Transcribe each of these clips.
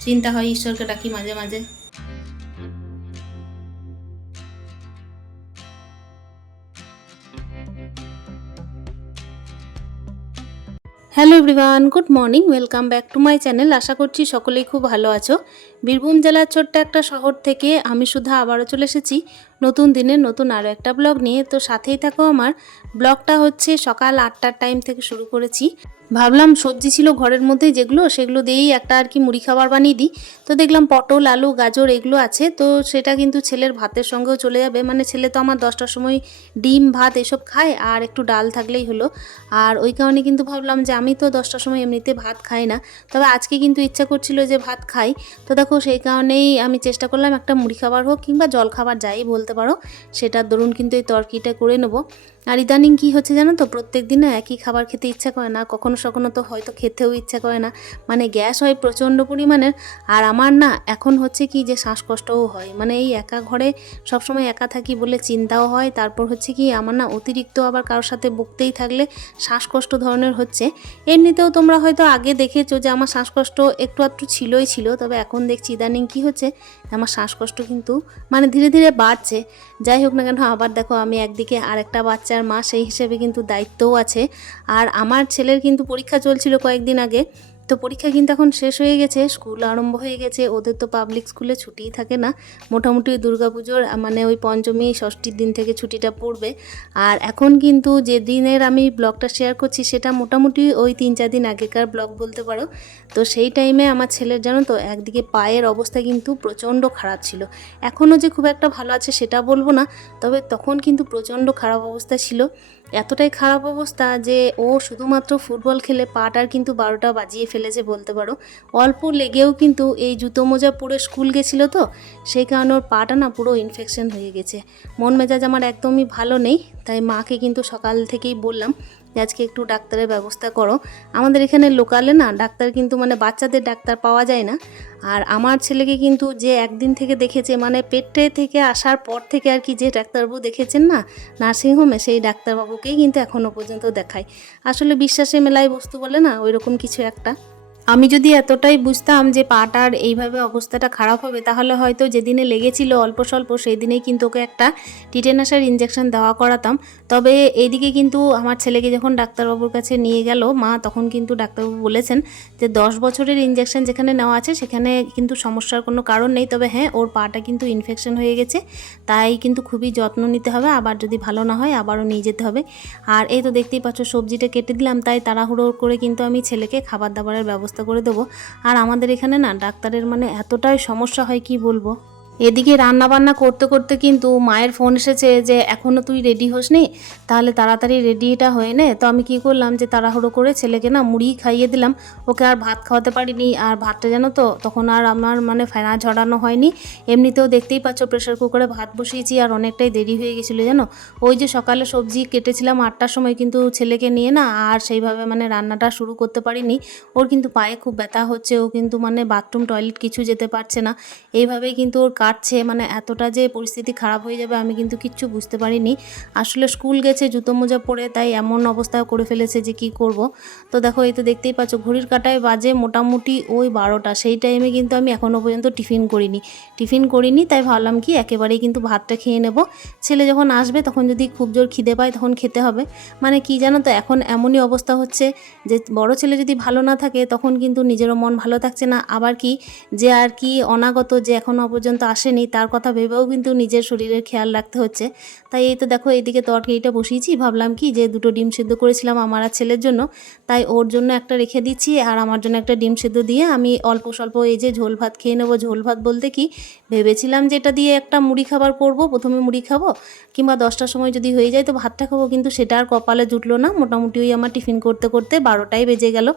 চিন্তা হয় ঈশ্বরকে ডাকি মাঝে মাঝে। Hello everyone, good morning, welcome back to my channel. আশা করছি সকলেই খুব ভালো আছো। বীরভূম জেলার ছোট্ট একটা শহর থেকে আমি শুধু আবারও চলে এসেছি। নতুন দিনের নতুন আরও একটা ব্লগ নিয়ে। তো সাথেই থাকো আমার। ব্লগটা হচ্ছে সকাল আটটার টাইম থেকে শুরু করেছি। ভাবলাম সবজি ছিল ঘরের মধ্যেই যেগুলো, সেগুলো দিয়েই একটা আর কি মুড়ি খাবার বানিয়ে দিই। তো দেখলাম পটল, আলু, গাজর এগুলো আছে। তো সেটা কিন্তু ছেলের ভাতের সঙ্গেও চলে যাবে। মানে ছেলে তো আমার দশটার সময় ডিম, ভাত এসব খায়, আর একটু ডাল থাকলেই হলো। আর ওই কারণে কিন্তু ভাবলাম যে আমি তো দশটার সময় এমনিতে ভাত খাই না। তবে আজকে কিন্তু ইচ্ছা করছিল যে ভাত খাই। তো দেখো সেই কারণেই আমি চেষ্টা করলাম একটা মুড়ি খাবার হোক কিংবা জল খাবার যাই বলতে পারো। সেটা দরুন কিন্তু এই তরকিটা করে নেব। আর ইদানিং কী হচ্ছে জানো তো? প্রত্যেক দিন একই খাবার খেতে ইচ্ছা করে না। কখনো সখনো তো হয়তো খেতেও ইচ্ছা করে না। মানে গ্যাস হয় প্রচণ্ড পরিমাণের আর আমার না এখন হচ্ছে কি যে শ্বাসকষ্টও হয়। মানে এই একা ঘরে সবসময় একা থাকি বলে চিন্তাও হয়। তারপর হচ্ছে কি আমার না অতিরিক্ত আবার কারোর সাথে বকতেই থাকলে শ্বাসকষ্ট ধরনের হচ্ছে। এমনিতেও তোমরা হয়তো আগে দেখেছ যে আমার শ্বাসকষ্ট একটু আধটু ছিলই ছিল। তবে এখন দেখছি ইদানিং কী হচ্ছে, আমার শ্বাসকষ্ট কিন্তু মানে ধীরে ধীরে বাড়ছে। যাই হোক না কেন, আবার দেখো আমি একদিকে আরেকটা বাচ্চার মা সেই হিসেবে কিন্তু দায়িত্বও আছে। আর আমার ছেলের কিন্তু পরীক্ষা চলছিল কয়েকদিন আগে। তো পরীক্ষা কিন্তু এখন শেষ হয়ে গেছে, স্কুল আরম্ভ হয়ে গেছে, ওদের তো পাবলিক স্কুলে ছুটিই থাকে না। মোটামুটি দুর্গাপুজোর মানে ওই পঞ্চমী, ষষ্ঠীর দিন থেকে ছুটিটা পড়বে। আর এখন কিন্তু যে দিনের আমি ব্লগটা শেয়ার করছি, সেটা মোটামুটি ওই তিন চার দিন আগেকার ব্লগ বলতে পারো। তো সেই টাইমে আমার ছেলের, জানো তো, একদিকে পায়ের অবস্থা কিন্তু প্রচণ্ড খারাপ ছিল। এখনও যে খুব একটা ভালো আছে সেটা বলব না, তবে তখন কিন্তু প্রচণ্ড খারাপ অবস্থা ছিল। এতটাই খারাপ অবস্থা যে ও শুধুমাত্র ফুটবল খেলে পাটার কিন্তু বারোটা বাজিয়ে ফেলেছে বলতে পারো। অল্প লেগেও কিন্তু এই জুতো মোজা পুরো স্কুল গেছিল তো, সেই কারণে ওর পাটা না পুরো ইনফেকশন হয়ে গেছে। মন মেজাজ আমার একদমই ভালো নেই, তাই মাকে কিন্তু সকাল থেকেই বললাম যে আজকে একটু ডাক্তারের ব্যবস্থা করো। আমাদের এখানে লোকালে না, ডাক্তার কিন্তু মানে বাচ্চাদের ডাক্তার পাওয়া যায় না। আর আমার ছেলেকে কিন্তু যে একদিন থেকে দেখেছে মানে পেটে থেকে আসার পর থেকে আর কি যে ডাক্তারবাবু দেখেছেন না নার্সিংহোমে সেই ডাক্তারবাবুকেই কিন্তু এখনও পর্যন্ত দেখায়। আসলে বিশ্বাসে মেলায় বস্তু বলে না ওই রকম কিছু একটা। আমি যদি এতটাই বুঝতাম যে পাটার এইভাবে অবস্থাটা খারাপ হবে, তাহলে হয়তো যেদিনে লেগেছিল অল্প স্বল্প সেই দিনেই কিন্তু ওকে একটা টিটেনাসের ইঞ্জেকশন দেওয়া করাতাম। তবে এইদিকে কিন্তু আমার ছেলেকে যখন ডাক্তারবাবুর কাছে নিয়ে গেল, মা তখন কিন্তু ডাক্তারবাবু বলেছেন যে দশ বছরের ইঞ্জেকশন যেখানে নেওয়া আছে সেখানে কিন্তু সমস্যার কোনো কারণ নেই। তবে হ্যাঁ ওর পাটা কিন্তু ইনফেকশন হয়ে গেছে, তাই কিন্তু খুবই যত্ন নিতে হবে। আবার যদি ভালো না হয়, আবারও নিয়ে যেতে হবে। আর এই তো দেখতেই পাচ্ছ, সবজিটা কেটে দিলাম, তাই তাড়াহুড়ো করে কিন্তু আমি ছেলেকে খাবার দাবারের ব্যবস্থা করে দেবো। আর আমাদের এখানে না ডাক্তারের মানে এতটাই সমস্যা হয় কি বলব? এদিকে রান্না বান্না করতে করতে কিন্তু মায়ের ফোন এসেছে যে এখনও তুই রেডি হোসনি? তাহলে তাড়াতাড়ি রেডিটা হয়ে নে। তো আমি কি করলাম যে, তাড়াহুড়ো করে ছেলেকে না মুড়ি খাইয়ে দিলাম। ওকে আর ভাত খাওয়াতে পারিনি। আর ভাতটা জানো তো, তখন আর আমার মানে ফেনা ঝরানো হয়নি। এমনিতেও দেখতেই পাচ্ছ প্রেশার কুকারে ভাত বসিয়েছি আর অনেকটাই দেরি হয়ে গেছিল, জানো? ওই যে সকালে সবজি কেটেছিলাম আটটার সময় কিন্তু ছেলেকে নিয়ে না আর সেইভাবে মানে রান্নাটা শুরু করতে পারিনি। ওর কিন্তু পায়ে খুব ব্যথা হচ্ছে। ও কিন্তু মানে বাথরুম টয়লেট কিছু যেতে পারছে না। এইভাবেই কিন্তু ওর কাটছে মানে এতটা যে পরিস্থিতি খারাপ হয়ে যাবে আমি কিন্তু কিচ্ছু বুঝতে পারিনি। আসলে স্কুল গেছে, জুতো মোজা পরে, তাই এমন অবস্থা করে ফেলেছে যে কি করব। তো দেখো, এই তো দেখতেই পাচ্ছ, ঘড়ির কাটায় বাজে মোটামুটি ওই বারোটা। সেই টাইমে কিন্তু আমি এখনও পর্যন্ত টিফিন করিনি। টিফিন করিনি, তাই ভাবলাম কি একেবারেই কিন্তু ভাতটা খেয়ে নেব। ছেলে যখন আসবে, তখন যদি খুব জোর খিদে পায়, তখন খেতে হবে। মানে কি জানো তো, এখন এমনই অবস্থা হচ্ছে যে বড় ছেলে যদি ভালো না থাকে, তখন কিন্তু নিজেরও মন ভালো থাকছে না। আবার কি, যে আর কি অনাগত, যে এখনও পর্যন্ত আসেনি, তার কথা ভেবেও কিন্তু নিজের শরীরের খেয়াল রাখতে হচ্ছে। তাই এই তো দেখো, এইদিকে তরকারিটা বসিয়েছি। ভাবলাম কি যে দুটো ডিম সেদ্ধ করেছিলাম আমার আর ছেলের জন্য। তাই ওর জন্য একটা রেখে দিচ্ছি আর আমার জন্য একটা ডিম সেদ্ধ দিয়ে আমি অল্প স্বল্প এই যে ঝোল ভাত খেয়ে নেব। ঝোল ভাত বলতে কি, ভেবেছিলাম যে এটা দিয়ে একটা মুড়ি খাবার করব, প্রথমে মুড়ি খাব কিংবা দশটার সময় যদি হয়ে যায় তো ভাতটা খাব, কিন্তু সেটা আর কপালে জুটলো না। মোটামুটি ওই আমার টিফিন করতে করতে বারোটাই বেজে গেল।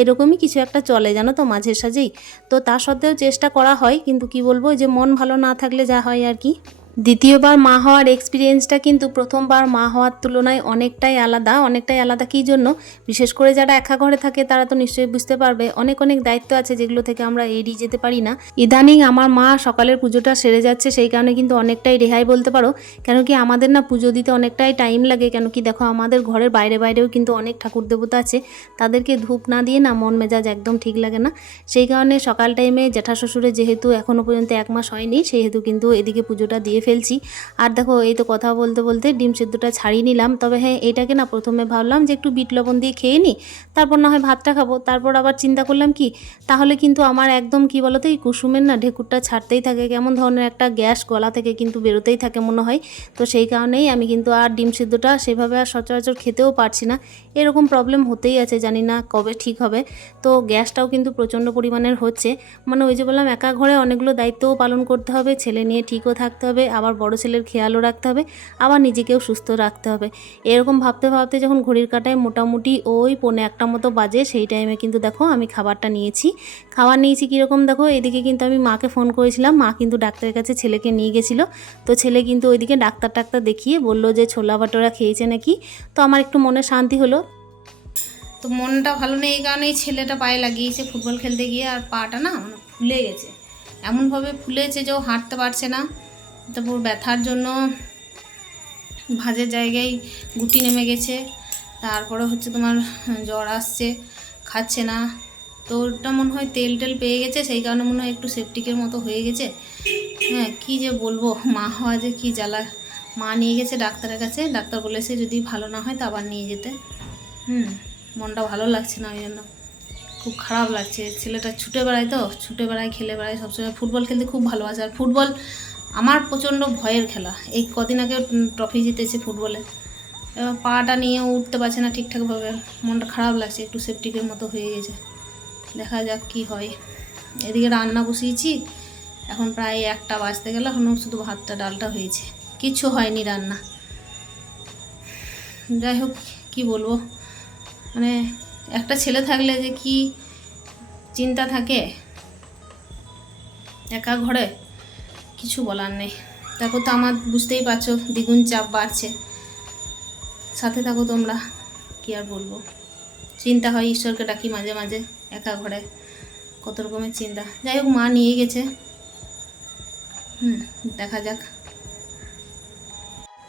এরকমই কিছু একটা চলে জানো তো মাঝে সাঝেই তো তা সত্ত্বেও চেষ্টা করা হয়, কিন্তু কি বলব যে মন ভালো না থাকলে যা হয় আর কি। দ্বিতীয়বার মা হওয়ার এক্সপিরিয়েন্সটা কিন্তু প্রথমবার মা হওয়ার তুলনায় অনেকটাই আলাদা। অনেকটাই আলাদা কী জন্য? বিশেষ করে যারা একা ঘরে থাকে, তারা তো নিশ্চয়ই বুঝতে পারবে। অনেক অনেক দায়িত্ব আছে যেগুলো থেকে আমরা এড়িয়ে যেতে পারি না। ইদানিং আমার মা সকালের পুজোটা সেরে যাচ্ছে, সেই কারণে কিন্তু অনেকটাই রেহাই বলতে পারো। কেন কি আমাদের না পুজো দিতে অনেকটাই টাইম লাগে। কেন কি দেখো, আমাদের ঘরের বাইরে, বাইরেও কিন্তু অনেক ঠাকুর দেবতা আছে। তাদেরকে ধূপ না দিয়ে না মন মেজাজ একদম ঠিক লাগে না। সেই কারণে সকাল টাইমে জ্যাঠা শ্বশুরে যেহেতু এখনও পর্যন্ত এক মাস হয়নি, সেহেতু কিন্তু এদিকে পুজোটা দিয়ে ফেলছি। আর দেখো, এই তো কথা বলতে বলতে ডিম সেদ্ধটা ছাড়িয়ে নিলাম। তবে হ্যাঁ এটাকে না প্রথমে ভাবলাম যে একটু বিট লবণ দিয়ে খেয়ে নিই। তারপর না হয় ভাতটা খাব। তারপর আবার চিন্তা করলাম কি, তাহলে কিন্তু আমার একদম কি বলতো, এই কুসুমের না ঢেকুরটা ছাড়তেই থাকে। কেমন ধরনের একটা গ্যাস গলা থেকে কিন্তু বেরোতেই থাকে মনে হয়। তো সেই কারণেই আমি কিন্তু আর ডিম সেদ্ধটা সেভাবে আর সচরাচর খেতেও পারছি না। এরকম প্রবলেম হতেই আছে, জানি না কবে ঠিক হবে। তো গ্যাসটাও কিন্তু প্রচণ্ড পরিমাণের হচ্ছে। মানে ওই যে বললাম, একা ঘরে অনেকগুলো দায়িত্বও পালন করতে হবে, ছেলে নিয়ে ঠিকও থাকতে হবে। আবার বড় ছেলের খেয়ালও রাখতে হবে আবার নিজেকেও সুস্থ রাখতে হবে। এরকম ভাবতে ভাবতে যখন ঘড়ির কাটায় মোটামুটি ওই পৌনে একটা মতো বাজে, সেই টাইমে কিন্তু দেখো আমি খাবারটা নিয়েছি। খাবার নিয়েছি কীরকম দেখো, এদিকে কিন্তু আমি মাকে ফোন করেছিলাম, মা কিন্তু ডাক্তারের কাছে ছেলেকে নিয়ে গেছিল। তো ছেলে কিন্তু ওইদিকে ডাক্তার টাক্তার দেখিয়ে বলল যে, ছোলা বাটোরা খেয়েছে নাকি? তো আমার একটু মনে শান্তি হলো। তো মনটা ভালো নেই এই কারণেই ছেলেটা পায়ে লাগিয়েছে ফুটবল খেলতে গিয়ে, আর পাটা না মানে ফুলে গেছে। এমনভাবে ফুলেছে যে ও হাঁটতে পারছে না। তারপর ব্যথার জন্য ভাজের জায়গায় গুটি নেমে গেছে। তারপরে হচ্ছে তোমার জ্বর আসছে, খাচ্ছে না। তো ওটা মনে হয় তেল টেল পেয়ে গেছে, সেই কারণে মনে হয় একটু সেপটিকের মতো হয়ে গেছে। হ্যাঁ কী যে বলব, মা হওয়া যে কী জ্বালা। মা নিয়ে গেছে ডাক্তারের কাছে, ডাক্তার বলেছে যদি ভালো না হয় তো আবার নিয়ে যেতে। হুম, মনটা ভালো লাগছে না ওই জন্য। খুব খারাপ লাগছে, ছেলেটা ছুটে বেড়ায় তো, ছুটে বেড়ায়, খেলে বেড়ায়, সবসময় ফুটবল খেলতে খুব ভালোবাসে। আর ফুটবল আমার ভয়ের খেলা। এই কদিন আগে ট্রফি জিতেছে ফুটবলে এবার পাটা নিয়ে উঠতে পারছে না ঠিকঠাকভাবে। মনটা খারাপ লাগছে, একটু সেফটিকের মতো হয়ে গেছে। দেখা যাক কি হয়। এদিকে রান্না বসিয়েছি। এখন প্রায় একটা বাজতে গেলে এখনও শুধু ভাতটা, ডালটা হয়েছে। কিচ্ছু হয়নি রান্না। যাই হোক, কি বলব? মানে একটা ছেলে থাকলে যে কি চিন্তা থাকে? একা ঘরে? কিছু বলার নেই। দেখো তো আমার, বুঝতেই পারছ, দ্বিগুণ চাপ বাড়ছে। সাথে থাকো তোমরা, কী আর বলব? চিন্তা হয় ঈশ্বরকে ডাকি মাঝে মাঝে, একা ঘরে। কত রকমের চিন্তা। যাই হোক, মা নিয়ে গেছে। হুম, দেখা যাক।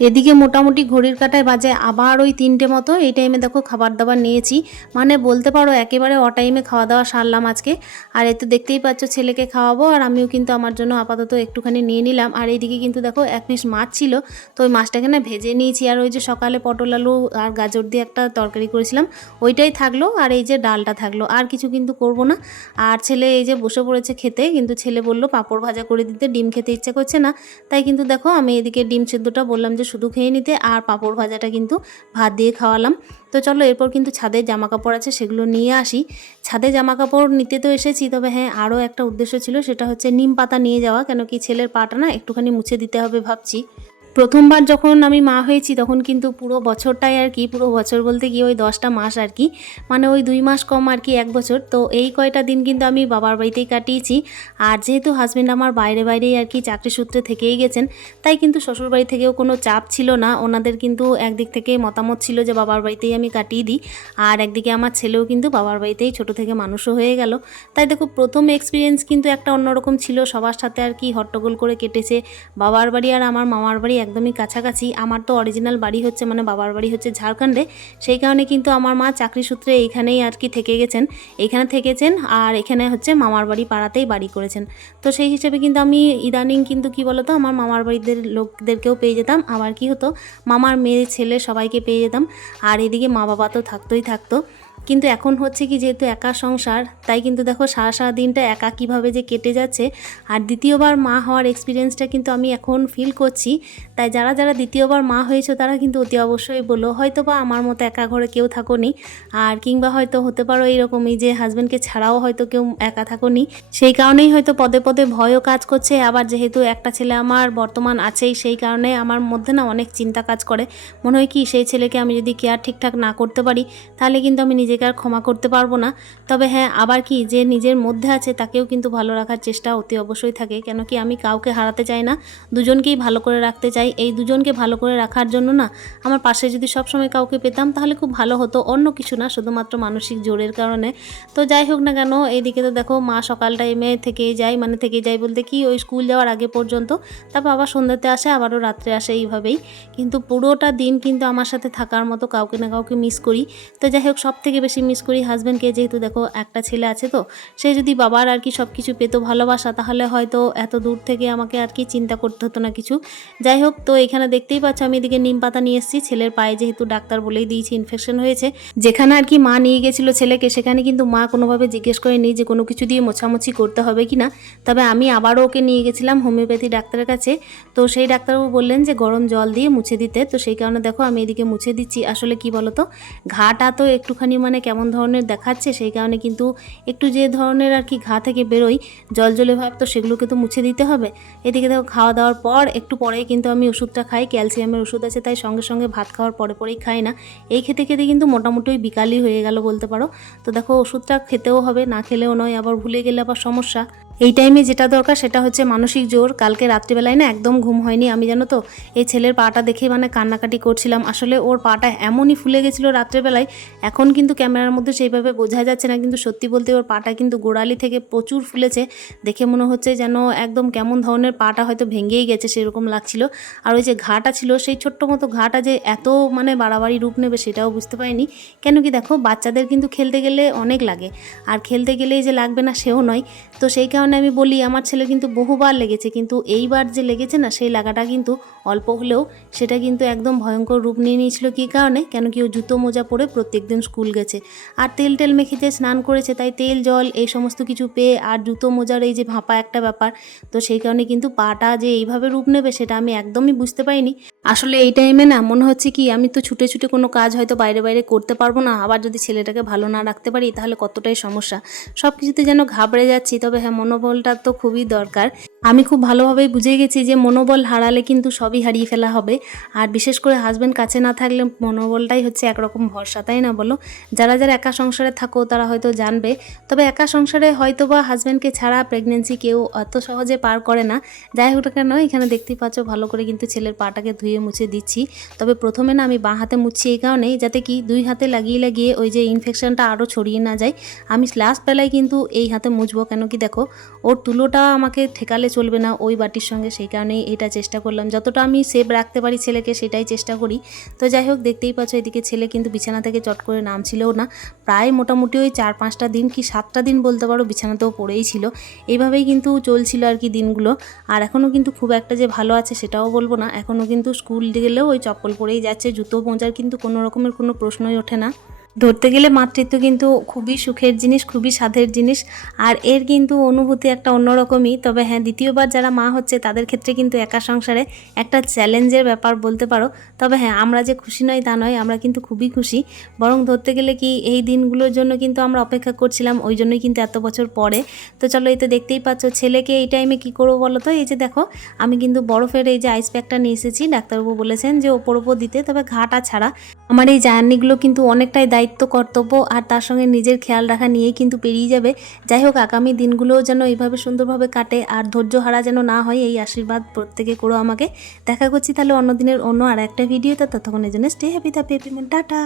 এদিকে মোটামুটি ঘড়ির কাটায় বাজে আবার ওই তিনটে মতো। এই টাইমে দেখো খাবার দাবার নিয়েছি। মানে বলতে পারো একেবারে অ টাইমে খাওয়া দাওয়া সারলাম আজকে। আর এতে দেখতেই পাচ্ছ ছেলেকে খাওয়াবো আর আমিও কিন্তু আমার জন্য আপাতত একটুখানি নিয়ে নিলাম। আর এইদিকে কিন্তু দেখো এক পিস মাছ ছিল, তো ওই মাছটাকে না ভেজে নিয়েছি। আর ওই যে সকালে পটল আলু আর গাজর দিয়ে একটা তরকারি করেছিলাম, ওইটাই থাকল। আর এই যে ডালটা থাকল। আর কিছু কিন্তু করব না। আর ছেলে এই যে বসে পড়েছে খেতে, কিন্তু ছেলে বলল পাঁপড় ভাজা করে দিতে। ডিম খেতে ইচ্ছে করছে না। তাই কিন্তু দেখো আমি এদিকে ডিম সেদ্ধটা বললাম যে শুধু খেয়ে নিতে আর পাঁপড় ভাজাটা কিন্তু ভাত দিয়ে খাওয়ালাম। তো চলো এরপর কিন্তু ছাদের জামা কাপড় আছে সেগুলো নিয়ে আসি। ছাদে জামা কাপড় নিতে তো এসেছি, তবে হ্যাঁ আরও একটা উদ্দেশ্য ছিল, সেটা হচ্ছে নিম পাতা নিয়ে যাওয়া, কেন কি ছেলের পাটা না একটুখানি মুছে দিতে হবে ভাবছি। প্রথমবার যখন আমি মা হয়েছি, তখন কিন্তু পুরো বছরটাই আর কি, পুরো বছর বলতে গিয়ে ওই দশটা মাস আর কি মানে ওই দুই মাস কম আর কি, এক বছর। তো এই কয়টা দিন কিন্তু আমি বাবার বাড়িতেই কাটিয়েছি। আর যেহেতু হাজব্যান্ড আমার বাইরে বাইরেই আর কি চাকরি সূত্রে থেকেই গেছেন, তাই কিন্তু শ্বশুরবাড়ি থেকেও কোনো চাপ ছিল না। ওনাদের কিন্তু একদিক থেকে মতামত ছিল যে, বাবার বাড়িতেই আমি কাটিয়ে দিই। আর একদিকে আমার ছেলেও কিন্তু বাবার বাড়িতেই ছোট থেকে মানুষও হয়ে গেল। তাই দেখো, প্রথম এক্সপিরিয়েন্স কিন্তু একটা অন্যরকম ছিল। সবার সাথে আর কি হট্টগোল করে কেটেছে। বাবার বাড়ি আর আমার মামার বাড়ি একদমই কাছাকাছি। আমার তো অরিজিনাল বাড়ি হচ্ছে মানে বাবার বাড়ি হচ্ছে ঝাড়খণ্ডে। সেই কারণে কিন্তু আমার মা চাকরি সূত্রে এইখানেই আর কি থেকে গেছেন। এইখানে থেকেছেন আর এখানে হচ্ছে মামার বাড়ি পাড়াতেই বাড়ি করেছেন। তো সেই হিসেবে কিন্তু আমি ইদানিং কিন্তু কি বলতো, আমার মামার বাড়িদের লোকদেরকেও পেয়ে যেতাম। আবার কি হতো, মামার মেয়ে, ছেলে সবাইকে পেয়ে যেতাম। আর এদিকে মা বাবা তো থাকতোই থাকতো। কিন্তু এখন হচ্ছে কি যেহেতু একা সংসার, তাই কিন্তু দেখো সারা সারা দিনটা একা কীভাবে যে কেটে যাচ্ছে। আর দ্বিতীয়বার মা হওয়ার এক্সপিরিয়েন্সটা কিন্তু আমি এখন ফিল করছি। তাই যারা যারা দ্বিতীয়বার মা হয়েছে, তারা কিন্তু অতি অবশ্যই বলো হয়তো বা আমার মতো একা ঘরে কেউ থাকোনি। আর কিংবা হয়তো হতে পারো এইরকমই যে হাজব্যান্ডকে ছাড়াও হয়তো কেউ একা থাকোনি। সেই কারণেই হয়তো পদে পদে ভয়ও কাজ করছে। আবার যেহেতু একটা ছেলে আমার বর্তমান আছেই, সেই কারণে আমার মধ্যে না অনেক চিন্তা কাজ করে। মনে হয় কি সেই ছেলেকে আমি যদি কেয়ার ঠিকঠাক না করতে পারি, তাহলে কিন্তু আমি নিজেকে আর ক্ষমা করতে পারব না। তবে হ্যাঁ আবার কি যে নিজের মধ্যে আছে তাকেও কিন্তু ভালো রাখার চেষ্টা অতি অবশ্যই থাকে। কেন কি আমি কাউকে হারাতে চাই না, দুজনকেই ভালো করে রাখতে চাই। এই দুজনকে ভালো করে রাখার জন্য না, আমার পাশে যদি সবসময় কাউকে পেতাম তাহলে খুব ভালো হতো। অন্য কিছু না, শুধুমাত্র মানসিক জোরের কারণে। তো যাই হোক না কেন, এইদিকে তো দেখো মা সকাল টাইমে থেকেই যায় মানে থেকে যায় বলতে কি ওই স্কুল যাওয়ার আগে পর্যন্ত। তারপর আবার সন্ধ্যাতে আসে, আবারও রাত্রে আসে এইভাবেই। কিন্তু পুরোটা দিন কিন্তু আমার সাথে থাকার মতো কাউকে না কাউকে মিস করি। তো যাই হোক সব থেকে বেশি মিস করি হাজব্যান্ডকে যেহেতু দেখো একটা ছেলে আছে তো, সে যদি বাবার আর কি সব কিছু পেতো ভালোবাসা, তাহলে হয়তো এত দূর থেকে আমাকে আর কি চিন্তা করতে হতো না কিছু। যাই হোক, তো এখানে দেখতেই পাচ্ছ আমি এদিকে নিম পাতা নিয়ে এসেছি। ছেলের পায়ে যেহেতু ডাক্তার বলেই দিয়েছি ইনফেকশন হয়েছে। যেখানে আর কি মা নিয়ে গেছিল ছেলেকে, সেখানে কিন্তু মা কোনোভাবে জিজ্ঞেস করেনি যে কোনো কিছু দিয়ে মোছামুছি করতে হবে কি না। তবে আমি আবারও ওকে নিয়ে গেছিলাম হোমিওপ্যাথি ডাক্তারের কাছে। তো সেই ডাক্তারবাবু বললেন যে গরম জল দিয়ে মুছে দিতে। তো সেই কারণে দেখো আমি এদিকে মুছে দিচ্ছি। আসলে কি বলতো? ঘাটা তো একটুখানি মানে কেমন ধরনের দেখাচ্ছে সেই কারণে কিন্তু একটু যে ধরনের আর কি ঘা থেকে বেরোই, জল জলে ভাব, তো সেগুলোকে তো মুছে দিতে হবে। এদিকে দেখো খাওয়া দাওয়ার পর একটু পরেই কিন্তু আমি ওষুধটা খাই, ক্যালসিয়ামের ওষুধ আছে তাই সঙ্গে সঙ্গে ভাত খাওয়ার পরে পরেই খাই না। এই খেতে খেতে কিন্তু মোটামুটি ওই বিকালই হয়ে গেল বলতে পারো। তো দেখো ওষুধটা খেতেও হবে, না খেলেও নয়, আবার ভুলে গেলে আবার সমস্যা। এই টাইমে যেটা দরকার সেটা হচ্ছে মানসিক জোর। কালকে রাত্রিবেলায় না একদম ঘুম হয়নি। আমি জানো তো, এই ছেলের পাটা দেখে মানে কান্নাকাটি করছিলাম। আসলে ওর পাটা এমনই ফুলে গেছিল রাত্রেবেলায়। এখন কিন্তু ক্যামেরার মধ্যে সেইভাবে বোঝা যাচ্ছে না, কিন্তু সত্যি বলতে ওর পাটা কিন্তু গোড়ালি থেকে প্রচুর ফুলেছে। দেখে মনে হচ্ছে যেন একদম কেমন ধরনের পাটা হয়তো ভেঙেই গেছে, সেরকম লাগছিল। আর ওই যে ঘাটা ছিল, সেই ছোট্ট মতো ঘাটা যে এত মানে বাড়াবাড়ি রূপ নেবে সেটাও বুঝতে পারিনি। কেন কি দেখো, বাচ্চাদের কিন্তু খেলতে গেলে অনেক লাগে। আর খেলতে গেলেই যে লাগবে না সেও নয়। তো সেই কারণে আমি বলি, আমার ছেলে কিন্তু বহুবার লেগেছে, কিন্তু এইবার যে লেগেছে না, সেই লাগাটা কিন্তু অল্প হলেও সেটা কিন্তু একদম ভয়ঙ্কর রূপ নিয়ে নিয়েছিল। কী কারণে? কেন কি ও জুতো মোজা পরে প্রত্যেকদিন স্কুল গেছে। আর তেল টেল মেখে যে স্নান করেছে, তাই তেল, জল এই সমস্ত কিছু পেয়ে আর জুতো মোজার এই যে ভাপা একটা ব্যাপার, তো সেই কারণে কিন্তু পাটা যে এইভাবে রূপ নেবে সেটা আমি একদমই বুঝতে পারিনি। আসলে এই টাইমে না মনে হচ্ছে কি, আমি তো ছুটে ছুটে কোনো কাজ হয়তো বাইরে বাইরে করতে পারব না, আবার যদি ছেলেটাকে ভালো না রাখতে পারি, তাহলে কতটাই সমস্যা। সব কিছুতে যেন ঘাবড়ে যাচ্ছি, তবে হ্যাঁ মনোবলটা তো খুবই দরকার। আমি খুব ভালোভাবেই বুঝে গেছি যে মনোবল হারালে কিন্তু সবই হারিয়ে ফেলা হবে। আর বিশেষ করে হাজব্যান্ড কাছে না থাকলে মনোবলটাই হচ্ছে একরকম ভরসা, তাই না বলো? যারা যারা একা সংসারে থাকো তারা হয়তো জানবে। তবে একা সংসারে হয়তো বা হাজব্যান্ডকে ছাড়া প্রেগনেন্সি কেউ অত সহজে পার করে না। যাই হোক কেন, এখানে দেখতেই পাচ্ছ ভালো করে কিন্তু ছেলের পাটাকে ধুয়ে মুছে দিচ্ছি। তবে প্রথমে না আমি বাঁ হাতে মুছছি এই কারণেই, যাতে কি দুই হাতে লাগিয়ে লাগিয়ে ওই যে ইনফেকশনটা আরও ছড়িয়ে না যায়। আমি লাস্ট বেলায় কিন্তু এই হাতে মুছবো, কেন কি দেখো? ওর তুলোটা আমাকে ঠেকালে চলবে না ওই বাটির সঙ্গে, সেই কারণেই এটা চেষ্টা করলাম। যতটা আমি সেভ রাখতে পারি ছেলেকে সেটাই চেষ্টা করি। তো যাই হোক, দেখতেই পাচ্ছ এদিকে ছেলে কিন্তু বিছানা থেকে চট করে নামছিলও না। প্রায় মোটামুটি ওই চার পাঁচটা দিন কি সাতটা দিন বলতে পারো বিছানাতেও পড়েই ছিল। এইভাবেই কিন্তু চলছিল আর কি দিনগুলো। আর এখনও কিন্তু খুব একটা যে ভালো আছে সেটাও বলব না। এখনও কিন্তু স্কুল গেলেও ওই চপ্পল পরেই যাচ্ছে, জুতো মোজার কিন্তু কোনো রকমের কোনো প্রশ্নই ওঠে না। ধরতে গেলে মাতৃত্ব কিন্তু খুবই সুখের জিনিস, খুবই স্বাদের জিনিস। আর এর কিন্তু অনুভূতি একটা অন্যরকমই। তবে হ্যাঁ দ্বিতীয়বার যারা মা হচ্ছে, তাদের ক্ষেত্রে কিন্তু একা সংসারে একটা চ্যালেঞ্জের ব্যাপার বলতে পারো। তবে হ্যাঁ আমরা যে খুশি নয় তা নয়, আমরা কিন্তু খুবই খুশি। বরং ধরতে গেলে কি এই দিনগুলোর জন্য কিন্তু আমরা অপেক্ষা করছিলাম, ওই জন্যই কিন্তু এত বছর পরে। তো চলো, এই তো দেখতেই পাচ্ছ, ছেলেকে এই টাইমে কি করব বলো তো? এই যে দেখো, আমি কিন্তু বরফের এই যে আইস প্যাকটা নিয়ে এসেছি। ডাক্তারবাবু বলেছেন যে ওপর ওপর দিতে, তবে ঘাটা ছাড়া। আমার এই জার্নিগুলো কিন্তু অনেকটাই দায়িত্ব, কর্তব্য আর তার সঙ্গে নিজের খেয়াল রাখা নিয়েই কিন্তু পেরিয়ে যাবে। যাই হোক, আগামী দিনগুলোও যেন এইভাবে সুন্দরভাবে কাটে আর ধৈর্য হারা যেন না হয়, এই আশীর্বাদ প্রত্যেকে করো আমাকে। দেখা করছি তাহলে অন্য দিনের অন্য আর একটা ভিডিওতে। ততক্ষণের জন্য stay happy the peppy tata.